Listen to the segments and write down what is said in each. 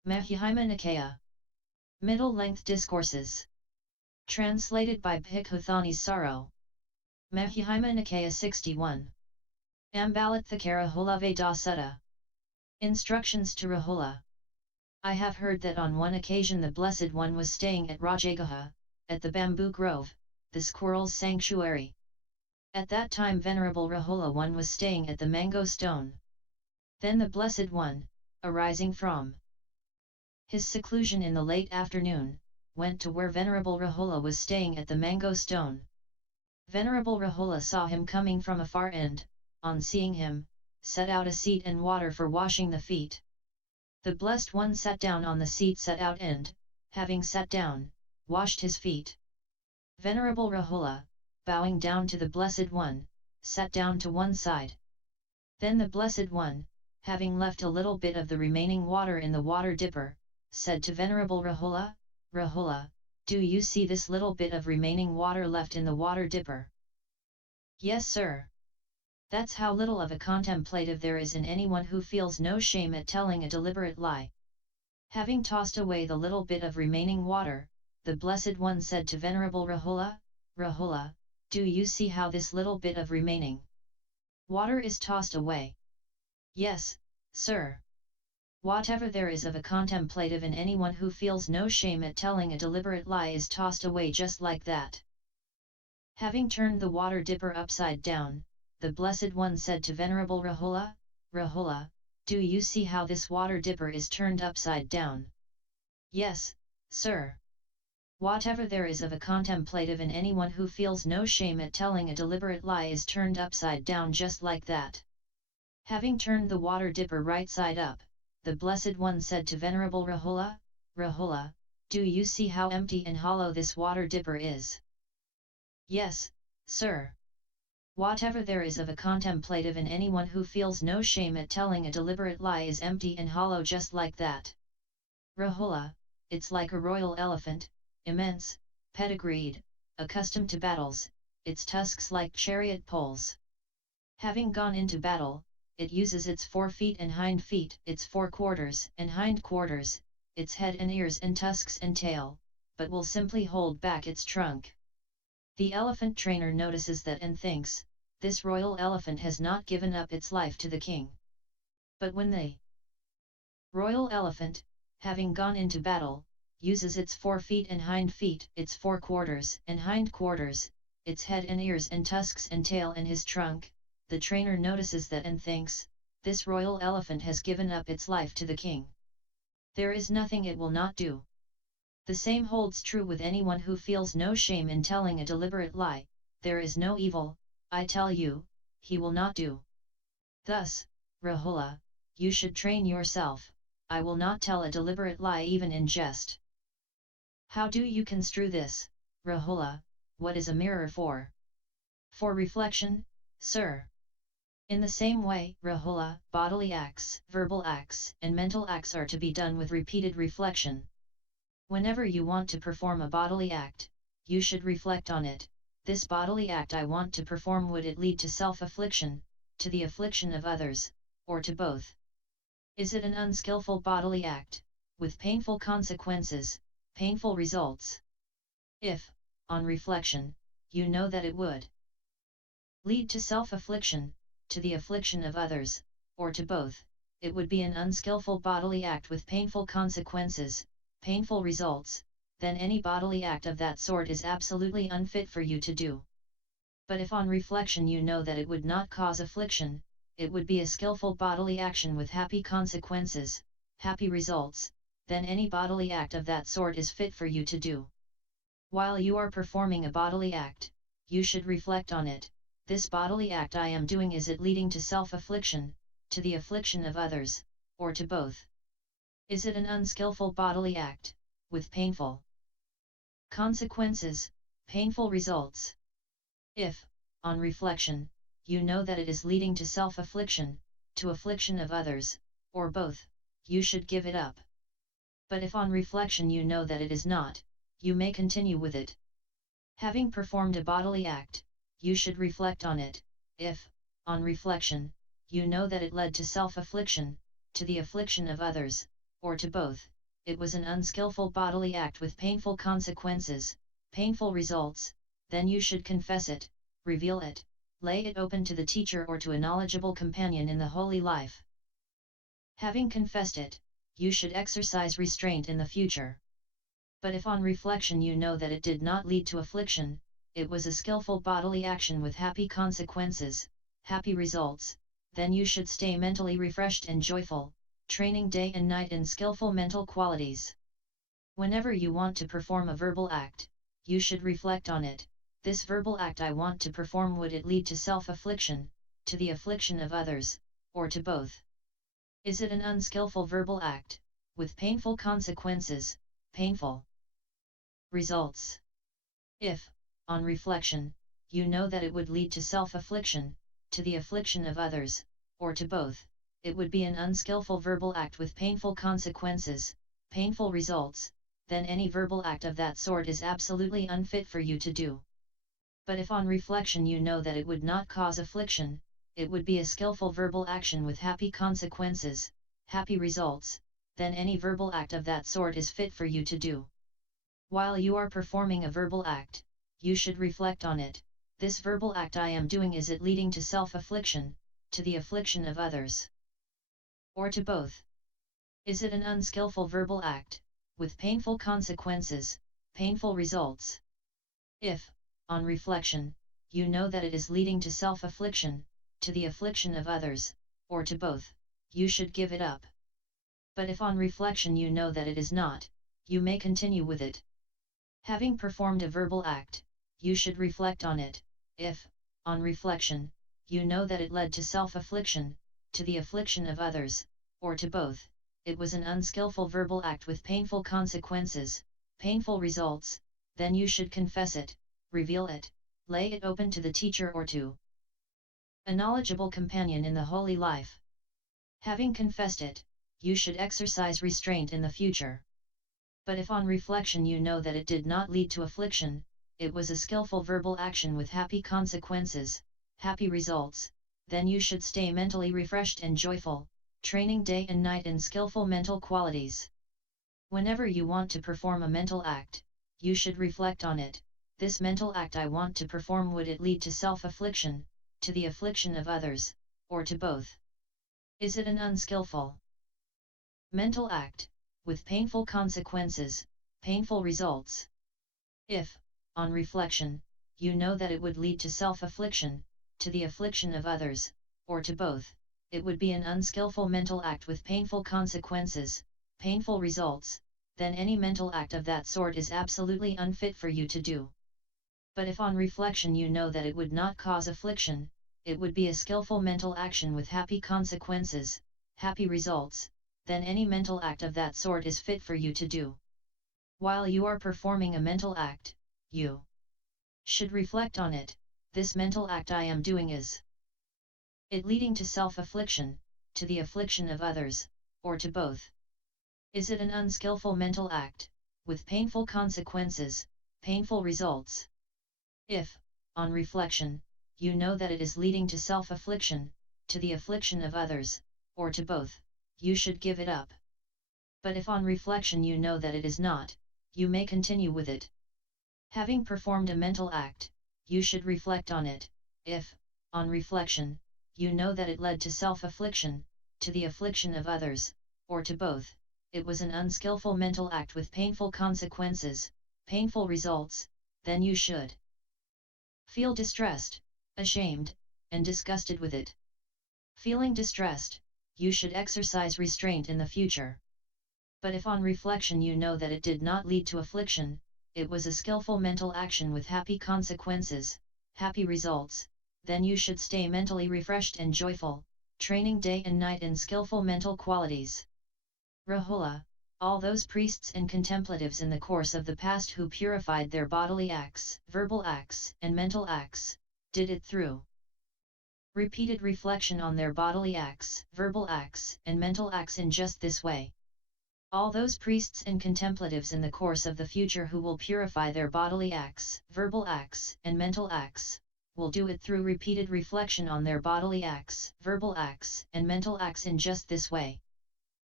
Majjhima Nikaya. Middle-length discourses. Translated by Bhikkhu Thanissaro. Majjhima Nikaya 61. Ambalatthakara Rahula Sutta. Instructions to Rahula. I have heard that on one occasion the Blessed One was staying at Rajagaha, at the bamboo grove, the squirrel's sanctuary. At that time Venerable Rahula One was staying at the mango stone. Then the Blessed One, arising from his seclusion in the late afternoon, went to where Venerable Rahula was staying at the mango stone. Venerable Rahula saw him coming from afar and, on seeing him, set out a seat and water for washing the feet. The Blessed One sat down on the seat set out and, having sat down, washed his feet. Venerable Rahula, bowing down to the Blessed One, sat down to one side. Then the Blessed One, having left a little bit of the remaining water in the water dipper, said to Venerable Rahula, Rahula, do you see this little bit of remaining water left in the water dipper? Yes, sir. That's how little of a contemplative there is in anyone who feels no shame at telling a deliberate lie. Having tossed away the little bit of remaining water, the Blessed One said to Venerable Rahula, Rahula, do you see how this little bit of remaining water is tossed away? Yes, sir. Whatever there is of a contemplative in anyone who feels no shame at telling a deliberate lie is tossed away just like that. Having turned the water dipper upside down, the Blessed One said to Venerable Rahula, Rahula, do you see how this water dipper is turned upside down? Yes, sir. Whatever there is of a contemplative in anyone who feels no shame at telling a deliberate lie is turned upside down just like that. Having turned the water dipper right side up, the Blessed One said to Venerable Rahula, Rahula, do you see how empty and hollow this water dipper is? Yes, sir. Whatever there is of a contemplative in anyone who feels no shame at telling a deliberate lie is empty and hollow just like that. Rahula, it's like a royal elephant, immense, pedigreed, accustomed to battles, its tusks like chariot poles. Having gone into battle, it uses its 4 feet and hind feet, its 4 quarters and hind quarters, its head and ears and tusks and tail, but will simply hold back its trunk. The elephant trainer notices that and thinks, this royal elephant has not given up its life to the king. But when the royal elephant, having gone into battle, uses its 4 feet and hind feet, its 4 quarters and hind quarters, its head and ears and tusks and tail and his trunk, the trainer notices that and thinks, this royal elephant has given up its life to the king. There is nothing it will not do. The same holds true with anyone who feels no shame in telling a deliberate lie, there is no evil, I tell you, he will not do. Thus, Rahula, you should train yourself, I will not tell a deliberate lie even in jest. How do you construe this, Rahula, what is a mirror for? For reflection, sir. In the same way, Rahula, bodily acts, verbal acts, and mental acts are to be done with repeated reflection. Whenever you want to perform a bodily act, you should reflect on it. This bodily act I want to perform, would it lead to self-affliction, to the affliction of others, or to both? Is it an unskillful bodily act, with painful consequences, painful results? If, on reflection, you know that it would lead to self-affliction, to the affliction of others, or to both, it would be an unskillful bodily act with painful consequences, painful results, then any bodily act of that sort is absolutely unfit for you to do. But if on reflection you know that it would not cause affliction, it would be a skillful bodily action with happy consequences, happy results, then any bodily act of that sort is fit for you to do. While you are performing a bodily act, you should reflect on it. This bodily act I am doing, is it leading to self-affliction, to the affliction of others, or to both? Is it an unskillful bodily act, with painful consequences, painful results? If, on reflection, you know that it is leading to self-affliction, to affliction of others, or both, you should give it up. But if on reflection you know that it is not, you may continue with it. Having performed a bodily act, you should reflect on it. If, on reflection, you know that it led to self-affliction, to the affliction of others, or to both, it was an unskillful bodily act with painful consequences, painful results, then you should confess it, reveal it, lay it open to the teacher or to a knowledgeable companion in the holy life. Having confessed it, you should exercise restraint in the future. But if on reflection you know that it did not lead to affliction, it was a skillful bodily action with happy consequences, happy results, then you should stay mentally refreshed and joyful, training day and night in skillful mental qualities. Whenever you want to perform a verbal act, you should reflect on it. This verbal act I want to perform, would it lead to self-affliction, to the affliction of others, or to both? Is it an unskillful verbal act, with painful consequences, painful results? If, on reflection, you know that it would lead to self-affliction, to the affliction of others, or to both, it would be an unskillful verbal act with painful consequences, painful results, then any verbal act of that sort is absolutely unfit for you to do. But if on reflection you know that it would not cause affliction, it would be a skillful verbal action with happy consequences, happy results, then any verbal act of that sort is fit for you to do. While you are performing a verbal act, you should reflect on it. This verbal act I am doing, is it leading to self-affliction, to the affliction of others, or to both? Is it an unskillful verbal act, with painful consequences, painful results? If, on reflection, you know that it is leading to self-affliction, to the affliction of others, or to both, you should give it up. But if on reflection you know that it is not, you may continue with it. Having performed a verbal act, you should reflect on it. If, on reflection, you know that it led to self-affliction, to the affliction of others, or to both, it was an unskillful verbal act with painful consequences, painful results, then you should confess it, reveal it, lay it open to the teacher or to a knowledgeable companion in the holy life. Having confessed it, you should exercise restraint in the future. But if on reflection you know that it did not lead to affliction, it was a skillful verbal action with happy consequences, happy results, then you should stay mentally refreshed and joyful, training day and night in skillful mental qualities. Whenever you want to perform a mental act, you should reflect on it. This mental act I want to perform, would it lead to self-affliction, to the affliction of others, or to both? Is it an unskillful mental act, with painful consequences, painful results? If, on reflection, you know that it would lead to self-affliction, to the affliction of others, or to both, it would be an unskillful mental act with painful consequences, painful results, then any mental act of that sort is absolutely unfit for you to do. But if on reflection you know that it would not cause affliction, it would be a skillful mental action with happy consequences, happy results, then any mental act of that sort is fit for you to do. While you are performing a mental act, you should reflect on it. This mental act I am doing, is it leading to self-affliction, to the affliction of others, or to both? Is it an unskillful mental act, with painful consequences, painful results? If, on reflection, you know that it is leading to self-affliction, to the affliction of others, or to both, you should give it up. But if on reflection you know that it is not, you may continue with it. Having performed a mental act, you should reflect on it. If, on reflection, you know that it led to self-affliction, to the affliction of others, or to both, it was an unskillful mental act with painful consequences, painful results, then you should feel distressed, ashamed, and disgusted with it. Feeling distressed, you should exercise restraint in the future. But if on reflection you know that it did not lead to affliction, it was a skillful mental action with happy consequences, happy results, then you should stay mentally refreshed and joyful, training day and night in skillful mental qualities. Rahula, all those priests and contemplatives in the course of the past who purified their bodily acts, verbal acts, and mental acts, did it through repeated reflection on their bodily acts, verbal acts, and mental acts in just this way. All those priests and contemplatives in the course of the future who will purify their bodily acts, verbal acts, and mental acts, will do it through repeated reflection on their bodily acts, verbal acts, and mental acts in just this way.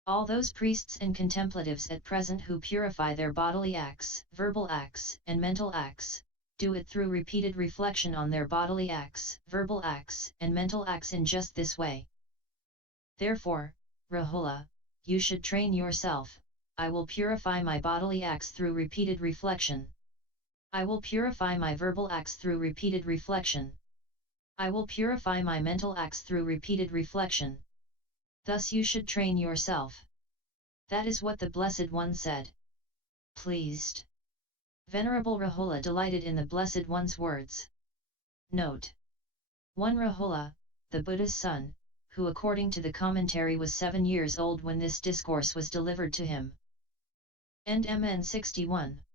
All those priests and contemplatives at present who purify their bodily acts, verbal acts, and mental acts, do it through repeated reflection on their bodily acts, verbal acts, and mental acts in just this way. Therefore, Rahula, you should train yourself. I will purify my bodily acts through repeated reflection. I will purify my verbal acts through repeated reflection. I will purify my mental acts through repeated reflection. Thus you should train yourself. That is what the Blessed One said. Pleased. Venerable Rahula delighted in the Blessed One's words. Note. 1. Rahula, the Buddha's son, who according to the commentary was 7 years old when this discourse was delivered to him. End MN 61.